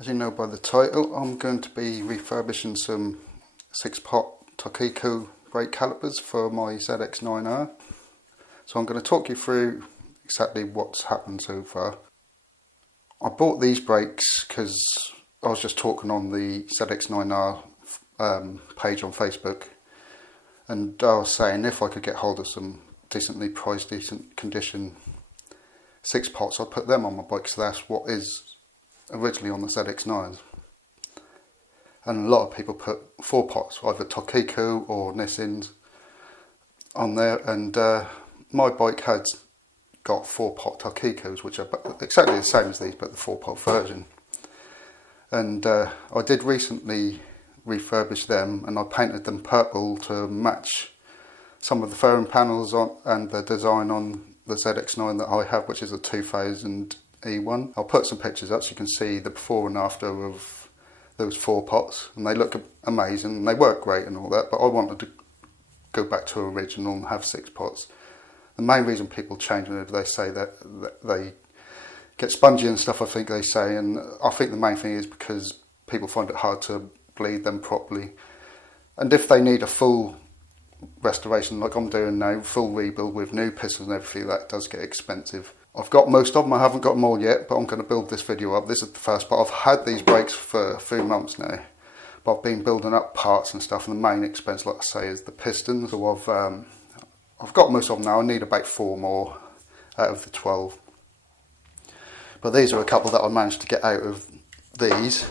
As you know by the title, I'm going to be refurbishing some 6-pot Tokico brake calipers for my ZX9r. So I'm going to talk you through exactly what's happened so far. I bought these brakes because I was just talking on the ZX9r page on Facebook, and I was saying if I could get hold of some decently priced, decent condition 6-pots, I'd put them on my bike, so that's what is originally on the ZX9s. And a lot of people put 4-pots, either Tokico or Nissins on there, and my bike has got 4-pot Tokicos, which are exactly the same as these, but the 4-pot version. And I did recently refurbish them, and I painted them purple to match some of the fairing panels on and the design on the ZX9 that I have, which is a 2000 E1. I'll put some pictures up so you can see the before and after of those 4-pots, and they look amazing and they work great and all that, but I wanted to go back to original and have 6-pots. The main reason people change them is they say that they get spongy and stuff, I think they say, and I think the main thing is because people find it hard to bleed them properly. And if they need a full restoration like I'm doing now, full rebuild with new pistons and everything, that does get expensive. I've got most of them, I haven't got them all yet, but I'm going to build this video up. This is the first, but I've had these brakes for a few months now. But I've been building up parts and stuff, and the main expense, like I say, is the pistons. So I've got most of them now. I need about 4 more out of the 12. But these are a couple that I managed to get out of these.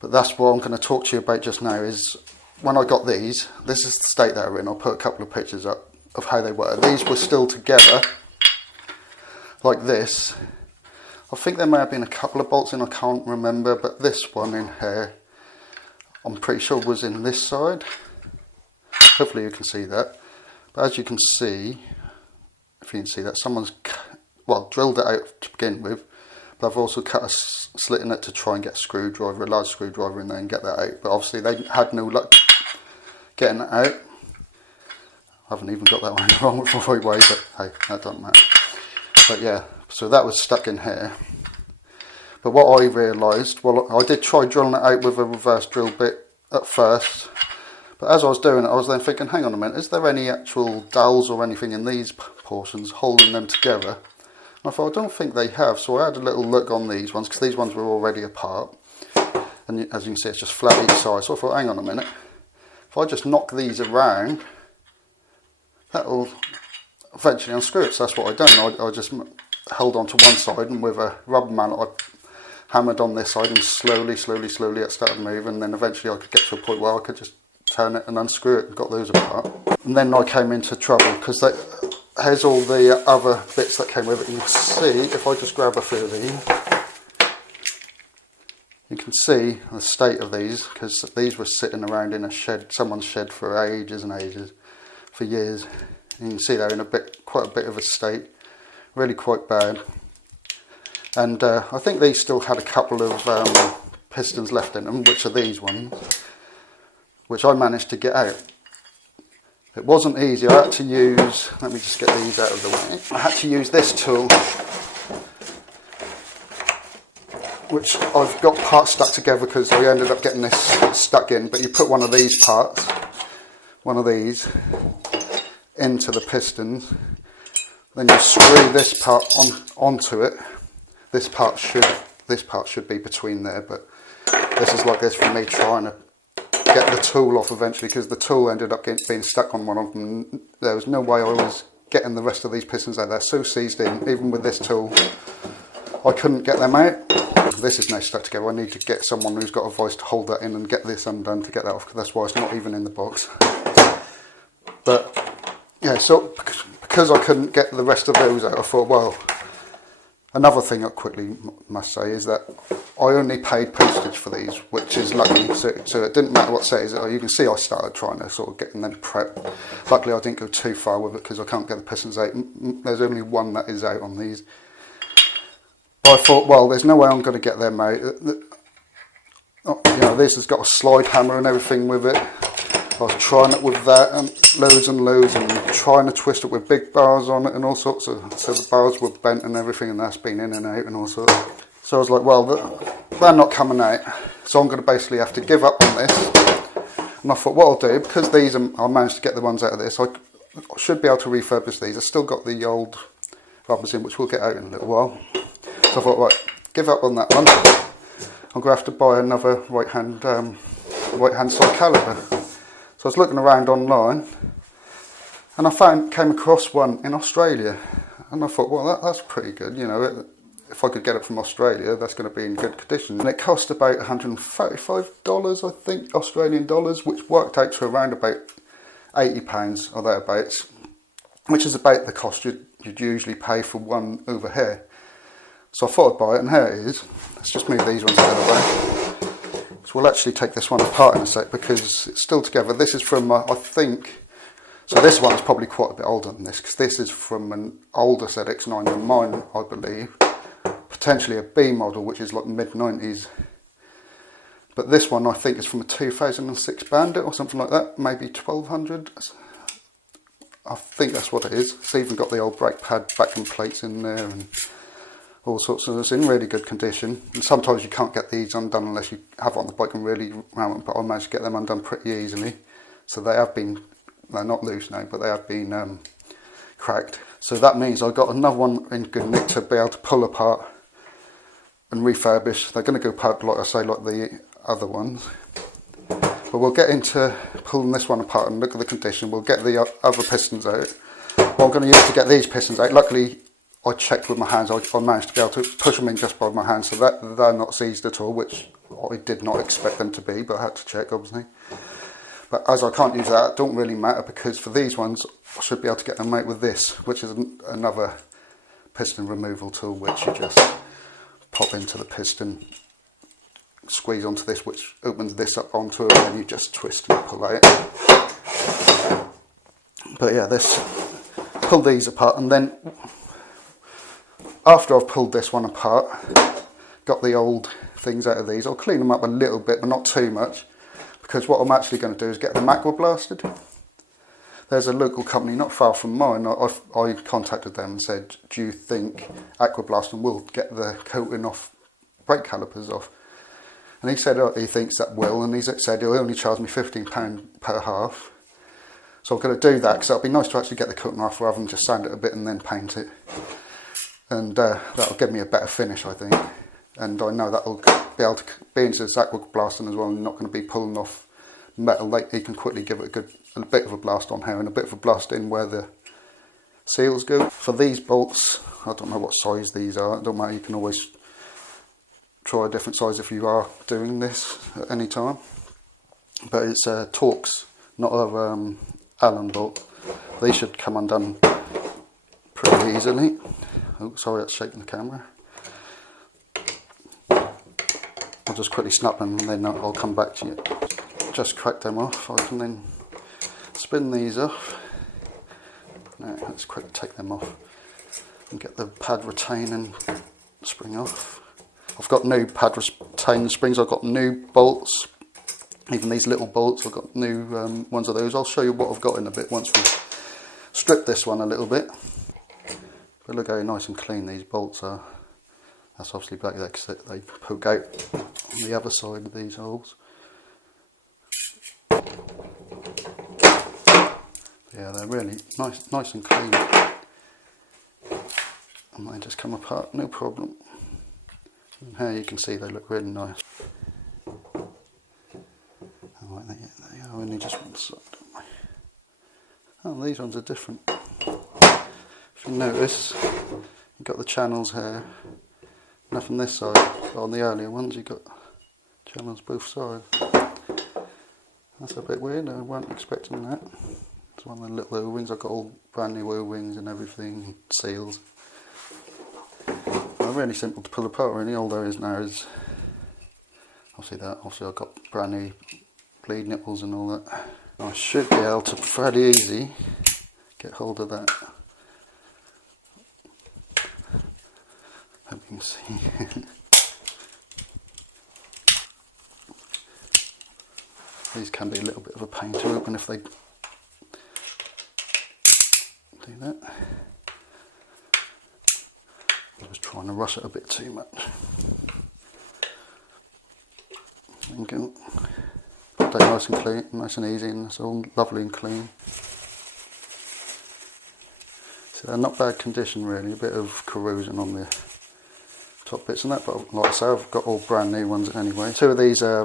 But that's what I'm going to talk to you about just now, is when I got these, this is the state they were in. I'll put a couple of pictures up of how they were. These were still together like this. I think there may have been a couple of bolts in, I can't remember, but this one in here I'm pretty sure was in this side. Hopefully you can see that. But as you can see, if you can see that, someone's drilled it out to begin with, but I've also cut a slit in it to try and get a large screwdriver in there and get that out. But obviously they had no luck getting it out. I haven't even got that one wrong with the right way, but hey, that doesn't matter. But yeah, so that was stuck in here. But what I realised, I did try drilling it out with a reverse drill bit at first, but as I was doing it, I was then thinking, hang on a minute, is there any actual dowels or anything in these portions holding them together? And I thought, I don't think they have, so I had a little look on these ones, because these ones were already apart. And as you can see, it's just flat each side, so I thought, hang on a minute, if I just knock these around, that'll eventually unscrew it. So that's what I done. I just held on to one side, and with a rubber mallet I hammered on this side, and slowly it started moving, and then eventually I could get to a point where I could just turn it and unscrew it and got those apart. And then I came into trouble, because here's all the other bits that came with it. You can see, if I just grab a few of these, you can see the state of these, because these were sitting around in a shed, someone's shed, for ages and ages, for years. And you can see they're in quite a bit of a state, really quite bad. And I think these still had a couple of pistons left in them, which are these ones, which I managed to get out. It wasn't easy. I had to use, let me just get these out of the way. I had to use this tool, which I've got parts stuck together because I ended up getting this stuck in. But you put one of these parts, into the pistons, then you screw this part onto it. This part should be between there, but this is like this for me trying to get the tool off eventually, because the tool ended up being stuck on one of them. There was no way I was getting the rest of these pistons out. They're so seized in, even with this tool I couldn't get them out. This is now stuck together. I need to get someone who's got a vice to hold that in and get this undone to get that off, because that's why it's not even in the box. But yeah, so because I couldn't get the rest of those out, I thought, well, another thing I quickly must say is that I only paid postage for these, which is lucky, so it didn't matter what set it is. You can see I started trying to sort of get them prepped. Luckily I didn't go too far with it, because I can't get the pistons out. There's only one that is out on these. But I thought, well, there's no way I'm going to get them out. You know, this has got a slide hammer and everything with it. I was trying it with that and loads and trying to twist it with big bars on it and all sorts of, so the bars were bent and everything, and that's been in and out and all sorts. So I was like, well, they're not coming out, so I'm going to basically have to give up on this. And I thought, what I'll do, because these I managed to get the ones out of this, I should be able to refurbish these. I've still got the old rubbers in, which we'll get out in a little while. So I thought, right, give up on that one. I'm going to have to buy another right-hand side caliper. So I was looking around online, and I came across one in Australia, and I thought, well, that's pretty good. You know, if I could get it from Australia, that's going to be in good condition. And it cost about $135, I think, Australian dollars, which worked out to around about £80 or thereabouts, which is about the cost you'd usually pay for one over here. So I thought I'd buy it, and here it is. Let's just move these ones out of the way. So we'll actually take this one apart in a sec because it's still together. This is from, I think, so this one's probably quite a bit older than this, because this is from an older ZX9 than mine, I believe. Potentially a B model, which is like mid-90s. But this one I think is from a 2006 Bandit or something like that, maybe 1200. I think that's what it is. It's even got the old brake pad backing plates in there and all sorts of. It's in really good condition. And sometimes you can't get these undone unless you have it on the bike and really ram them, but I managed to get them undone pretty easily. So they have been, they're not loose now, but they have been cracked. So that means I've got another one in good nick to be able to pull apart and refurbish. They're going to go apart, like I say, like the other ones. But we'll get into pulling this one apart and look at the condition. We'll get the other pistons out. What I'm going to use to get these pistons out, luckily I checked with my hands. I managed to be able to push them in just by my hands, so that they're not seized at all, which I did not expect them to be, but I had to check obviously. But as I can't use that, it don't really matter, because for these ones I should be able to get them out with this, which is another piston removal tool, which you just pop into the piston, squeeze onto this, which opens this up onto it, and then you just twist and pull out. But yeah, pull these apart, and then after I've pulled this one apart, got the old things out of these, I'll clean them up a little bit, but not too much, because what I'm actually going to do is get them aqua blasted. There's a local company not far from mine. I contacted them and said, do you think aqua blasting will get the coating off brake calipers off? And he said he thinks that will, and he said he'll only charge me £15 per half. So I'm going to do that, because it'll be nice to actually get the coating off rather than just sand it a bit and then paint it. And that'll give me a better finish, I think. And I know that'll be able to be into this aqua blasting as well, and not going to be pulling off metal. Like, you can quickly give it a bit of a blast on here and a bit of a blast in where the seals go. For these bolts, I don't know what size these are. It don't matter, you can always try a different size if you are doing this at any time. But it's Torx, not a Allen bolt. They should come undone pretty easily. Oh, sorry, that's shaking the camera. I'll just quickly snap them and then I'll come back to you. Just crack them off. I can then spin these off. Now, let's quickly take them off and get the pad retaining spring off. I've got new pad retaining springs, I've got new bolts, even these little bolts, I've got new ones of those. I'll show you what I've got in a bit once we strip this one a little bit. But look how nice and clean these bolts are. That's obviously back there because they poke out on the other side of these holes. Yeah, they're really nice and clean. And they just come apart, no problem. And here you can see they look really nice. Oh, they are only just one side, don't they? Oh, these ones are different. If you notice, you've got the channels here, nothing this side. But on the earlier ones, you've got channels both sides. That's a bit weird, I weren't expecting that. It's one of the little O-wings. I've got all brand new O-wings and everything, seals. They're really simple to pull apart, really. All there is now is obviously that. Obviously I've got brand new bleed nipples and all that. I should be able to fairly easy get hold of that. Hope you can see. These can be a little bit of a pain to open if they do that. I'll just try trying to rush it a bit too much. Thank you. Stay nice and clean, nice and easy, and it's all lovely and clean. So they're not bad condition really, a bit of corrosion on the top bits and that, but like I say, I've got all brand new ones anyway. Two of these are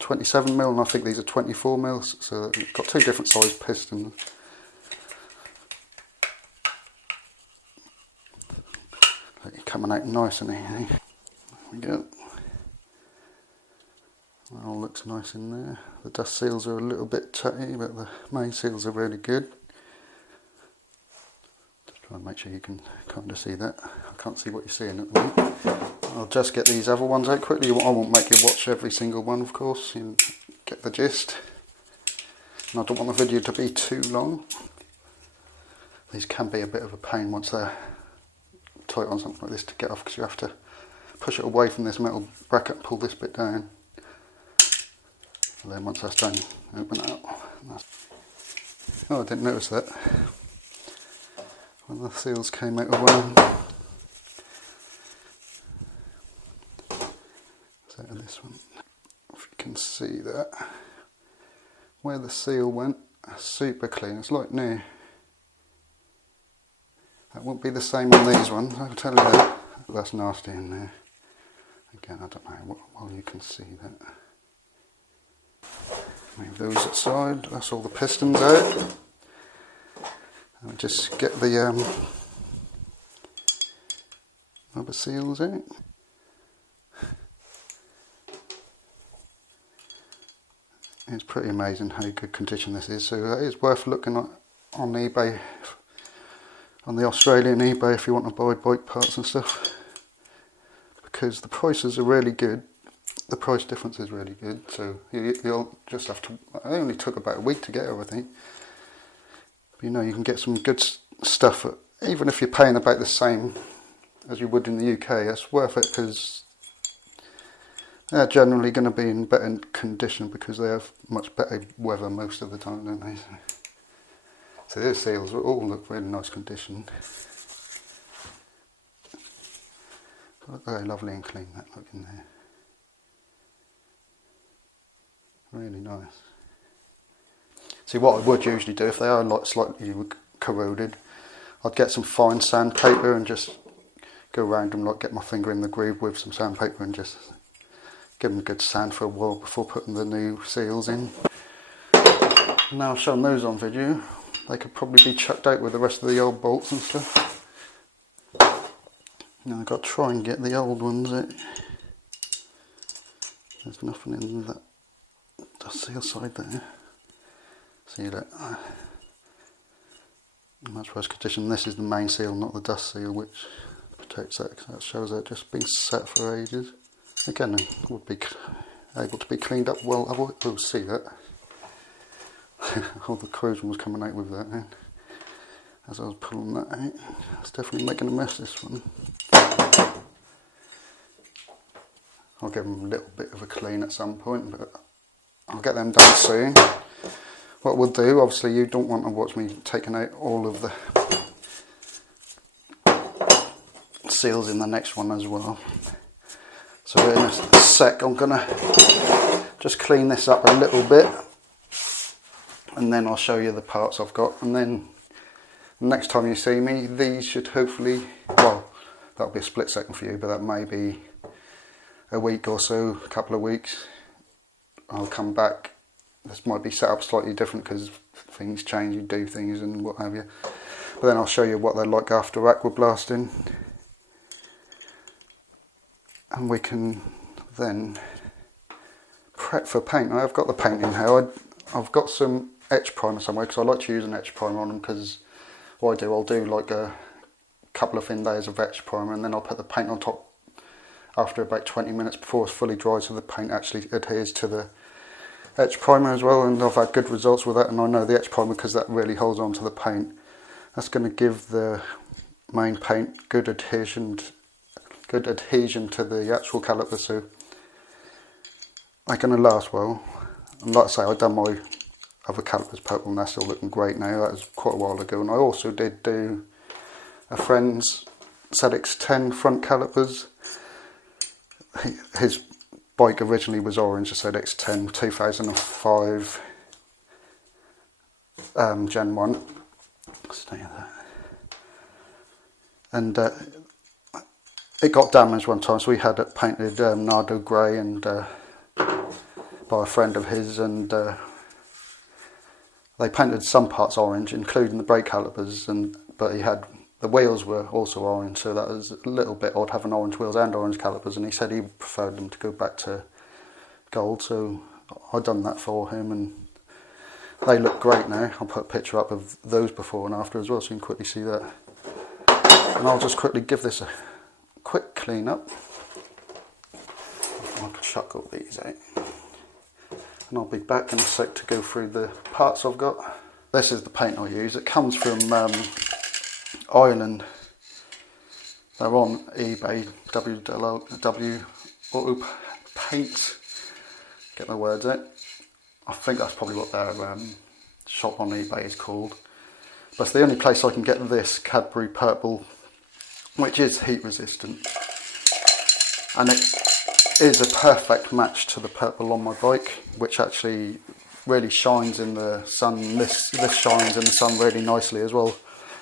27mm and I think these are 24mm, so you've got two different size pistons. Coming out nice and easy. There we go. That all looks nice in there. The dust seals are a little bit tatty, but the main seals are really good. Just try and make sure you can kind of see that. I can't see what you're seeing at the moment. I'll just get these other ones out quickly. I won't make you watch every single one, of course. You get the gist. And I don't want the video to be too long. These can be a bit of a pain once they're tight on something like this to get off, because you have to push it away from this metal bracket and pull this bit down. And then once that's done, open it up. Oh, I didn't notice that when the seals came out of one. So this one, if you can see that, where the seal went, super clean. It's like new. That won't be the same on these ones, I can tell you that. That's nasty in there. Again, I don't know well you can see that. Move those aside, that's all the pistons out. And just get the rubber seals out. It's pretty amazing how good condition this is, so it is worth looking at on eBay, on the Australian eBay, if you want to buy bike parts and stuff, because the prices are really good. The price difference is really good, so you'll just have to. It only took about a week to get everything. But you know, you can get some good stuff, even if you're paying about the same as you would in the UK. It's worth it because they're generally going to be in better condition because they have much better weather most of the time, don't they? So those seals all look really nice condition. Look very lovely and clean, that look in there. Really nice. See, what I would usually do if they are like slightly corroded, I'd get some fine sandpaper and just go around them, like get my finger in the groove with some sandpaper and just give them a good sand for a while before putting the new seals in. Now I've shown those on video, they could probably be chucked out with the rest of the old bolts and stuff. Now I've got to try and get the old ones out. There's nothing in that dust seal side there. See that? Much worse condition. This is the main seal, not the dust seal, which protects that, because that shows that it's just been set for ages. Again, it would be able to be cleaned up well. We'll see that. All the corrosion was coming out with that then. As I was pulling that out, it's definitely making a mess, this one. I'll give them a little bit of a clean at some point, but I'll get them done soon. What we'll do, obviously you don't want to watch me taking out all of the seals in the next one as well. So in a sec I'm going to just clean this up a little bit, and then I'll show you the parts I've got, and then next time you see me, these should hopefully, well, that'll be a split second for you, but that may be a week or so, a couple of weeks. I'll come back. This might be set up slightly different because things change, you do things and what have you. But then I'll show you what they're like after aqua blasting. And we can then prep for paint. I've got the paint in here. I've got some etch primer somewhere because I like to use an etch primer on them, because what I'll do like a couple of thin layers of etch primer, and then I'll put the paint on top after about 20 minutes before it's fully dry, so the paint actually adheres to the etch primer as well. And I've had good results with that, and I know the etch primer, because that really holds on to the paint, that's going to give the main paint good adhesion to the actual caliper, so they're going to last well. And like I say, I've done my other calipers purple and they're still looking great now. That was quite a while ago. And I also did do a friend's ZX10 front calipers. His bike originally was orange, the ZX10 2005 Gen 1. Stay there. And it got damaged one time, so we had it painted Nardo grey and by a friend of his, and they painted some parts orange, including the brake calipers, but the wheels were also orange, so that was a little bit odd having orange wheels and orange calipers, and he said he preferred them to go back to gold, so I done that for him, and they look great now. I'll put a picture up of those before and after as well, so you can quickly see that. And I'll just quickly give this a quick clean up. I'll chuck all these out. And I'll be back in a sec to go through the parts I've got. This is the paint I use. It comes from Ireland. They're on eBay, www Auto Paint. Get my words out. I think that's probably what their shop on eBay is called. But it's the only place I can get this Cadbury purple, which is heat resistant. And it is a perfect match to the purple on my bike, which actually really shines in the sun. This shines in the sun really nicely as well,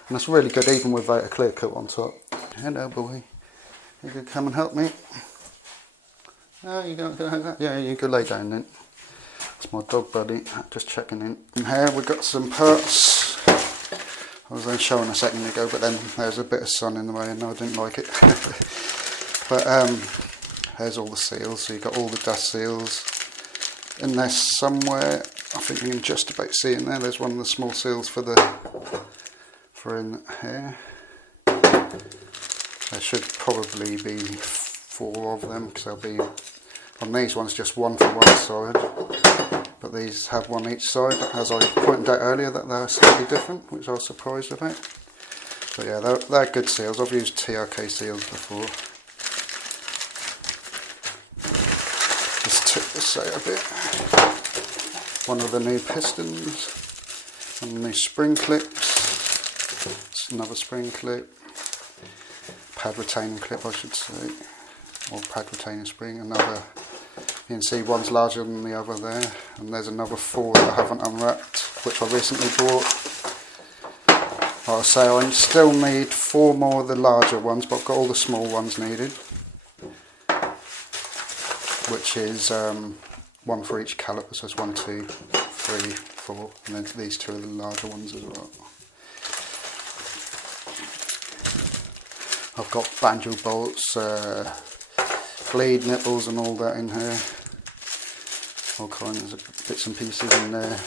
and it's really good even without a clear coat on top. Hello boy, you could come and help me? No, you don't go like that? Yeah, you could lay down then. It's my dog buddy, just checking in. And here we've got some parts I was then showing a second ago, but then there's a bit of sun in the way and I didn't like it. But there's all the seals, so you've got all the dust seals in there somewhere. I think you can just about see in there. There's one of the small seals for in here. There should probably be 4 of them, because there'll be on these ones just one for one side, but these have one each side, as I pointed out earlier that they're slightly different, which I was surprised about. But yeah, they're good seals. I've used TRK seals before. Just tip this out a bit. One of the new pistons, and the new spring clips. It's another spring clip. Pad retaining clip, I should say, or pad retaining spring. Another, you can see one's larger than the other there, and there's another 4 that I haven't unwrapped, which I recently bought. Like I say, I still need 4 more of the larger ones, but I've got all the small ones needed, which is 1 for each caliper, so it's 1, 2, 3, 4, and then these 2 are the larger ones as well. I've got banjo bolts, bleed nipples and all that in here. All kinds of bits and pieces in there.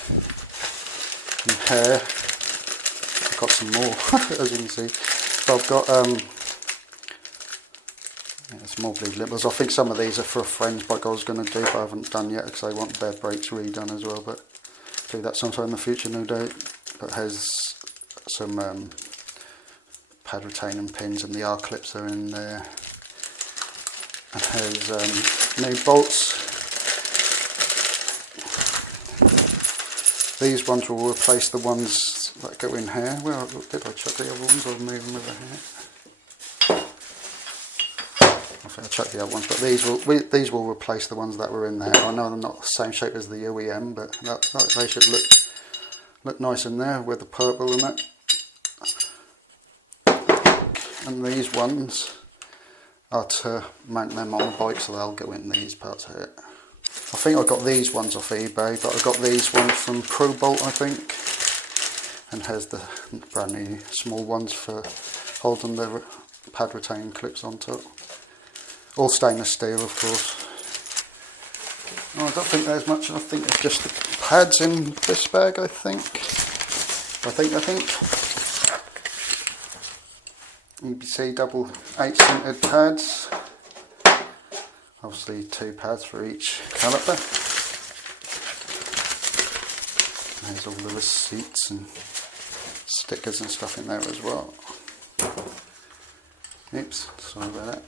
And hair. I've got some more, as you can see. So I've got some more bleed nipples. I think some of these are for a friend's bike I was going to do, but I haven't done yet because I want their brakes redone as well. But do that sometime in the future, no doubt. But has some pad retaining pins, and the R clips are in there. And has new bolts. These ones will replace the ones that go in here. Well, did I chuck the other ones or move them over here? I think I chucked the other ones, but these will replace the ones that were in there. I know they're not the same shape as the OEM, but they should look nice in there with the purple and that. And these ones are to mount them on the bike, so they'll go in these parts here. I think I got these ones off eBay, but I got these ones from Pro Bolt, I think. And here's the brand new small ones for holding the pad retaining clips on top. All stainless steel, of course. Oh, I don't think there's much. I think it's just the pads in this bag, I think. EBC double 8-centered pads, obviously 2 pads for each caliper. There's all the receipts and stickers and stuff in there as well. Oops, sorry about that.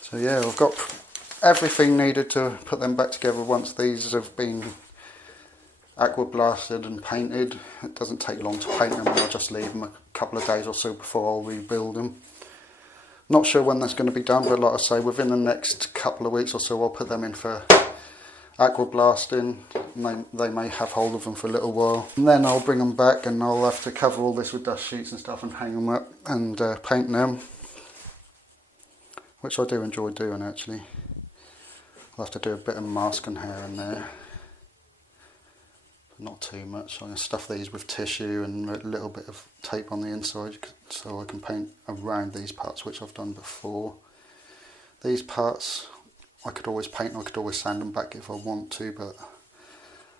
So yeah, I've got everything needed to put them back together once these have been aqua blasted and painted. It doesn't take long to paint them, I'll just leave them a couple of days or so before I'll rebuild them. Not sure when that's going to be done, but like I say, within the next couple of weeks or so I'll put them in for aqua blasting, and they may have hold of them for a little while. And then I'll bring them back and I'll have to cover all this with dust sheets and stuff and hang them up and paint them, which I do enjoy doing actually. I'll have to do a bit of masking here and there, but not too much. I'm going to stuff these with tissue and a little bit of tape on the inside so I can paint around these parts, which I've done before. These parts I could always paint, I could always sand them back if I want to, but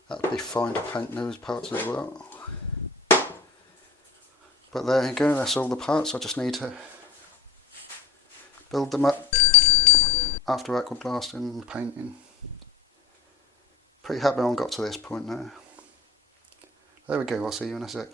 that would be fine to paint those parts as well. But there you go, that's all the parts. I just need to build them up after aqua blasting and painting. Pretty happy I got to this point now. There we go, I'll see you in a sec.